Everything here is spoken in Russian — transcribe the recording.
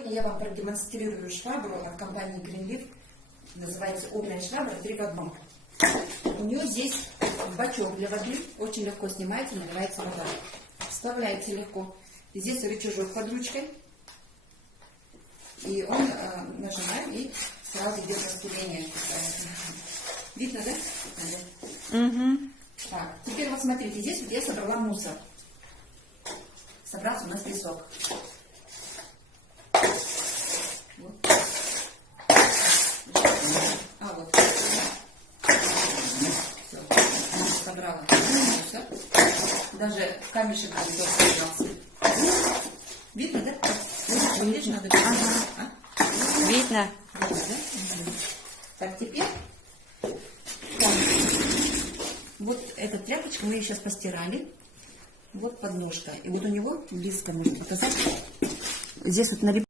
Сегодня я вам продемонстрирую швабру от компании Greenleaf. Называется умная швабра 3 в 1. У нее здесь бачок для воды. Очень легко снимается, наливается вода. Вставляется легко. Здесь рычажок под ручкой. И он нажимаем, и сразу идет распыление. Видно, да? Угу. Так, теперь вот смотрите, здесь вот я собрала мусор. Собрался у нас песок. Вот. Вот. Все. Собрала мусор. Даже камешек собрался. Видно, да? Видишь, надо... Ага. Видно. Видно, да? Угу. Так, теперь... Так. Вот эта тряпочка мы ее сейчас постирали. Вот подножка. И вот у него близко можно показать. Здесь вот налип